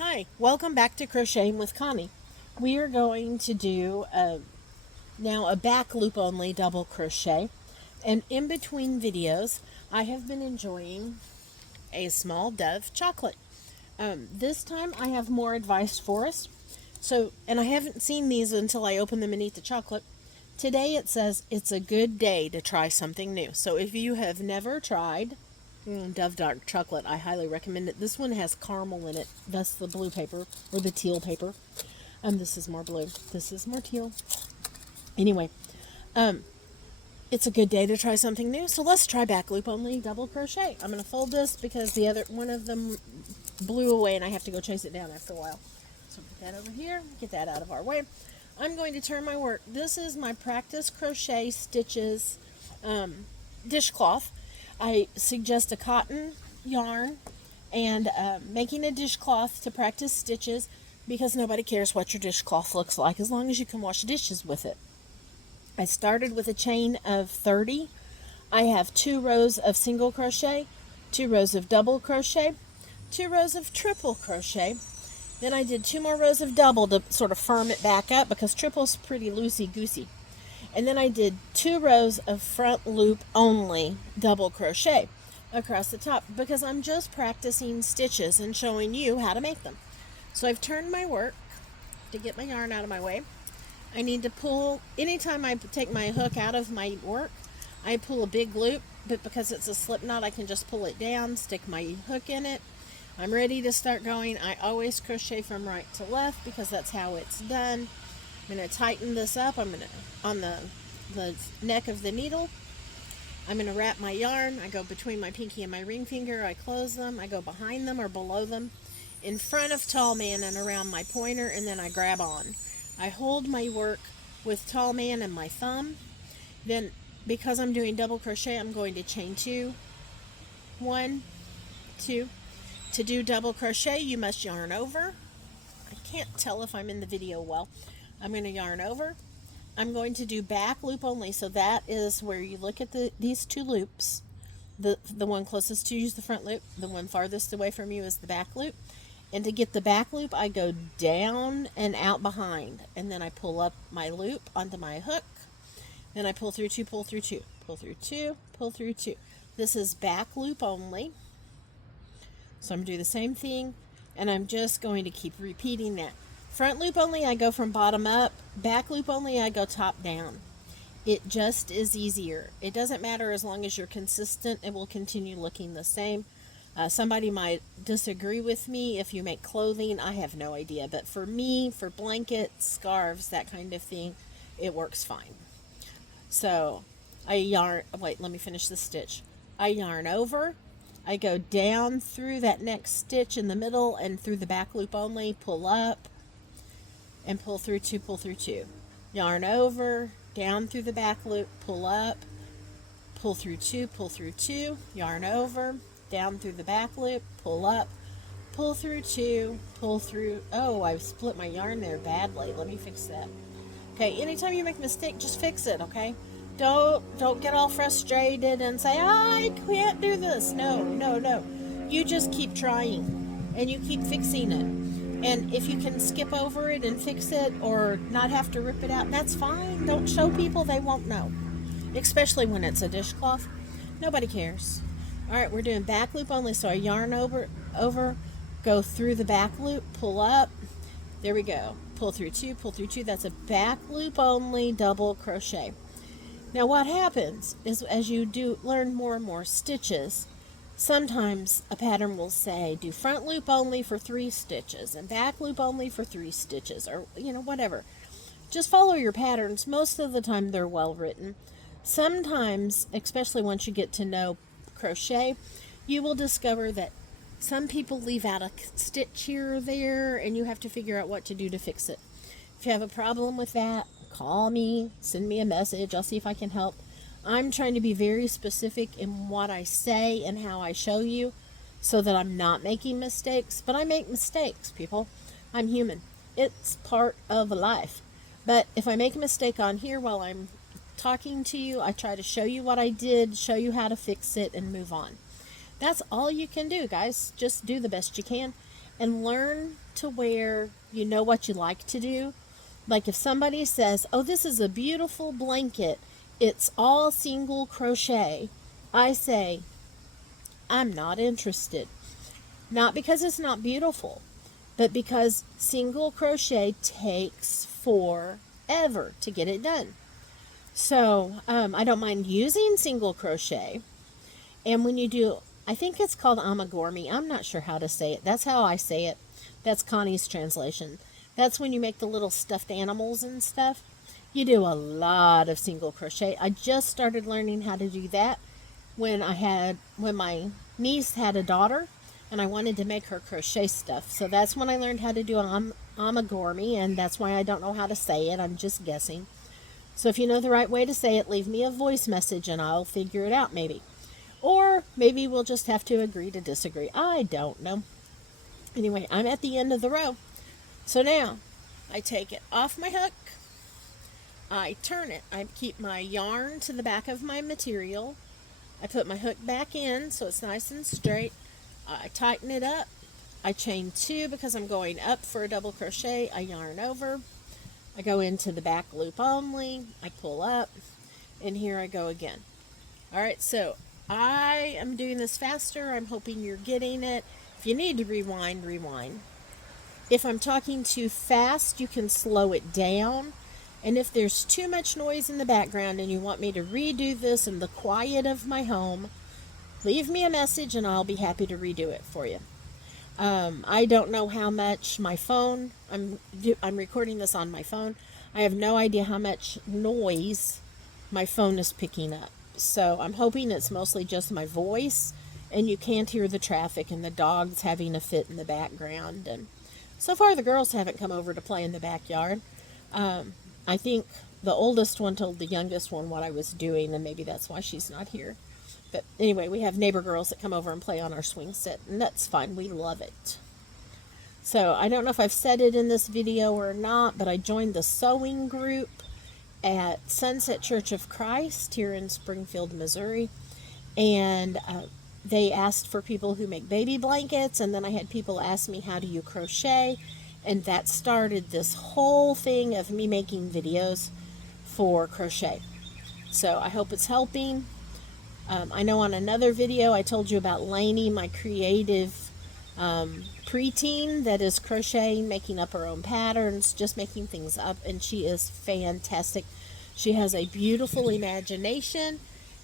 Hi, welcome back to Crocheting with Connie. We are going to do now a back loop only double crochet, and in between videos I have been enjoying a small dove chocolate. This time I have more advice for us. And I haven't seen these until I open them and eat the chocolate. Today it says it's a good day to try something new. So if you have never tried Dove Dark Chocolate, I highly recommend it. This one has caramel in it. That's the blue paper, or the teal paper. This is more blue. This is more teal. Anyway, it's a good day to try something new. So let's try back loop only double crochet. I'm going to fold this because the other one of them blew away and I have to go chase it down after a while. So put that over here. Get that out of our way. I'm going to turn my work. This is my practice crochet stitches dishcloth. I suggest a cotton yarn and making a dishcloth to practice stitches because nobody cares what your dishcloth looks like as long as you can wash dishes with it. I started with a chain of 30. I have 2 rows of single crochet, 2 rows of double crochet, 2 rows of triple crochet. Then I did 2 more rows of double to sort of firm it back up because triple's pretty loosey-goosey. And then I did 2 rows of front loop only double crochet across the top because I'm just practicing stitches and showing you how to make them. So I've turned my work to get my yarn out of my way. I need to pull, anytime I take my hook out of my work, I pull a big loop, but because it's a slip knot, I can just pull it down, stick my hook in it. I'm ready to start going. I always crochet from right to left because that's how it's done. I'm going to tighten this up. I'm going to, on the neck of the needle, I'm going to wrap my yarn. I go between my pinky and my ring finger. I close them. I go behind them or below them, in front of tall man and around my pointer, and then I grab on. I hold my work with tall man and my thumb. Then, because I'm doing double crochet, I'm going to chain 2, 1, 2. To do double crochet, you must yarn over. I can't tell if I'm in the video well. I'm going to yarn over. I'm going to do back loop only, so that is where you look at these 2 loops. The one closest to you is the front loop. The one farthest away from you is the back loop. And to get the back loop, I go down and out behind, and then I pull up my loop onto my hook. Then I pull through 2, pull through 2, pull through 2, pull through 2. This is back loop only. So I'm going to do the same thing, and I'm just going to keep repeating that. Front loop only, I go from bottom up. Back loop only, I go top down. It just is easier. It doesn't matter as long as you're consistent. It will continue looking the same. Somebody might disagree with me if you make clothing. I have no idea. But for me, for blankets, scarves, that kind of thing, it works fine. So I yarn, wait, let me finish the stitch. I yarn over. I go down through that next stitch in the middle and through the back loop only, pull up, and pull through 2, pull through 2. Yarn over, down through the back loop, pull up, pull through 2, pull through 2, yarn over, down through the back loop, pull up, pull through 2, pull through, oh, I split my yarn there badly. Let me fix that. Okay, anytime you make a mistake, just fix it, okay? Don't get all frustrated and say, I can't do this. No. You just keep trying and you keep fixing it. And if you can skip over it and fix it or not have to rip it out, that's fine. Don't show people, they won't know. Especially when it's a dishcloth. Nobody cares. Alright, we're doing back loop only. So I yarn over, go through the back loop, pull up. There we go. Pull through 2, pull through 2. That's a back loop only double crochet. Now what happens is as you learn more and more stitches, sometimes a pattern will say do front loop only for 3 stitches and back loop only for 3 stitches, or whatever. Just follow your patterns. Most of the time they're well written. Sometimes, especially once you get to know crochet, you will discover that some people leave out a stitch here or there and you have to figure out what to do to fix it. If you have a problem with that, call me, send me a message. I'll see if I can help. I'm trying to be very specific in what I say and how I show you so that I'm not making mistakes. But I make mistakes, people. I'm human. It's part of life. But if I make a mistake on here while I'm talking to you, I try to show you what I did, show you how to fix it, and move on. That's all you can do, guys. Just do the best you can. and learn to where you know what you like to do. Like if somebody says, oh, this is a beautiful blanket, it's all single crochet, I say, I'm not interested. Not because it's not beautiful, but because single crochet takes forever to get it done. So I don't mind using single crochet. And when you do, I think it's called amigurumi. I'm not sure how to say it. That's how I say it. That's Connie's translation. That's when you make the little stuffed animals and stuff. You do a lot of single crochet. I just started learning how to do that when my niece had a daughter and I wanted to make her crochet stuff. So that's when I learned how to do amigurumi, and that's why I don't know how to say it. I'm just guessing. So if you know the right way to say it, leave me a voice message and I'll figure it out maybe. Or maybe we'll just have to agree to disagree. I don't know. Anyway, I'm at the end of the row. So now I take it off my hook. I turn it. I keep my yarn to the back of my material. I put my hook back in so it's nice and straight. I tighten it up. I chain 2 because I'm going up for a double crochet. I yarn over. I go into the back loop only. I pull up. And here I go again. Alright, so I am doing this faster. I'm hoping you're getting it. If you need to rewind, rewind. If I'm talking too fast, you can slow it down. And if there's too much noise in the background and you want me to redo this in the quiet of my home, leave me a message and I'll be happy to redo it for you. I don't know how much my phone, I'm recording this on my phone. I have no idea how much noise my phone is picking up. So I'm hoping it's mostly just my voice and you can't hear the traffic and the dogs having a fit in the background. And so far the girls haven't come over to play in the backyard. I think the oldest one told the youngest one what I was doing, and maybe that's why she's not here. But anyway, we have neighbor girls that come over and play on our swing set, and that's fine. We love it. So I don't know if I've said it in this video or not, but I joined the sewing group at Sunset Church of Christ here in Springfield, Missouri. And they asked for people who make baby blankets, and then I had people ask me, how do you crochet? And that started this whole thing of me making videos for crochet. So I hope it's helping. I know on another video I told you about Lainey, my creative preteen that is crocheting, making up her own patterns, just making things up, and she is fantastic. She has a beautiful imagination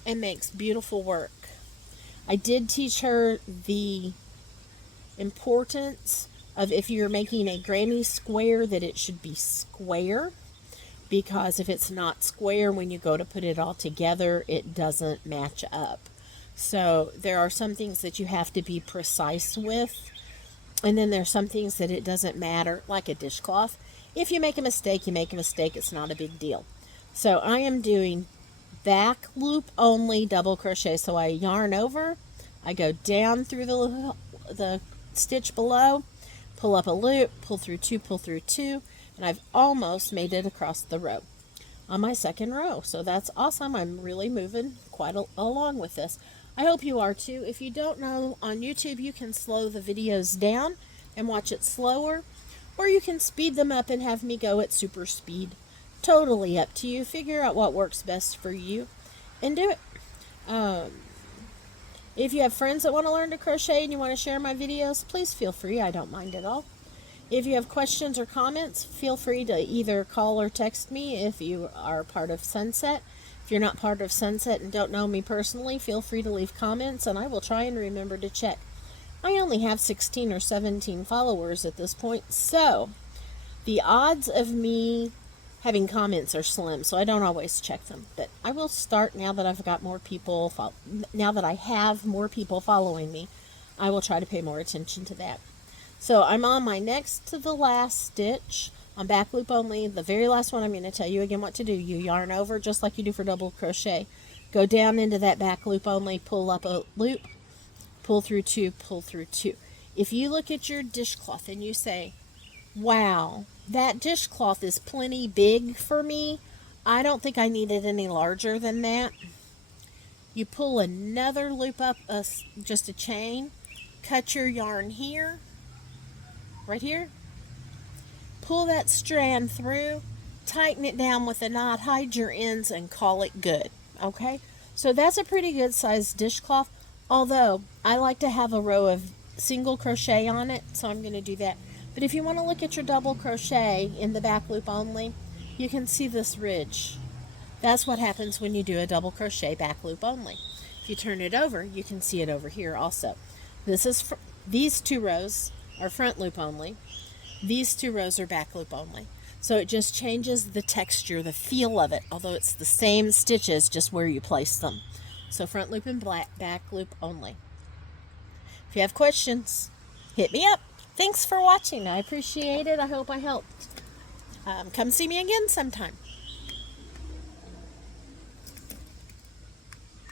and makes beautiful work. I did teach her the importance of, if you're making a granny square, that it should be square, because if it's not square, when you go to put it all together, it doesn't match up. So there are some things that you have to be precise with, and then there's some things that it doesn't matter, like a dishcloth. If you make a mistake, you make a mistake. It's not a big deal. So I am doing back loop only double crochet. So I yarn over, I go down through the stitch below, pull up a loop, pull through 2, and I've almost made it across the row on my second row. So that's awesome. I'm really moving quite along with this. I hope you are too. If you don't know, on YouTube you can slow the videos down and watch it slower, or you can speed them up and have me go at super speed. Totally up to you. Figure out what works best for you and do it. If you have friends that want to learn to crochet and you want to share my videos, please feel free. I don't mind at all. If you have questions or comments, feel free to either call or text me if you are part of Sunset. If you're not part of Sunset and don't know me personally, feel free to leave comments and I will try and remember to check. I only have 16 or 17 followers at this point, so the odds of me having comments are slim, so I don't always check them. But I will start now that I've got more people, now that I have more people following me, I will try to pay more attention to that. So I'm on my next to the last stitch on back loop only. The very last one, I'm going to tell you again what to do. You yarn over just like you do for double crochet. Go down into that back loop only, pull up a loop, pull through 2, pull through 2. If you look at your dishcloth and you say, wow, that dishcloth is plenty big for me, I don't think I need it any larger than that, you pull another loop up, just a chain, cut your yarn here, right here. Pull that strand through, tighten it down with a knot, hide your ends, and call it good. Okay, so that's a pretty good sized dishcloth, although I like to have a row of single crochet on it, so I'm going to do that. But if you want to look at your double crochet in the back loop only, you can see this ridge. That's what happens when you do a double crochet back loop only. If you turn it over, you can see it over here also. These two rows are front loop only. These two rows are back loop only. So it just changes the texture, the feel of it, although it's the same stitches, just where you place them. So front loop and back loop only. If you have questions, hit me up. Thanks for watching. I appreciate it. I hope I helped. Come see me again sometime.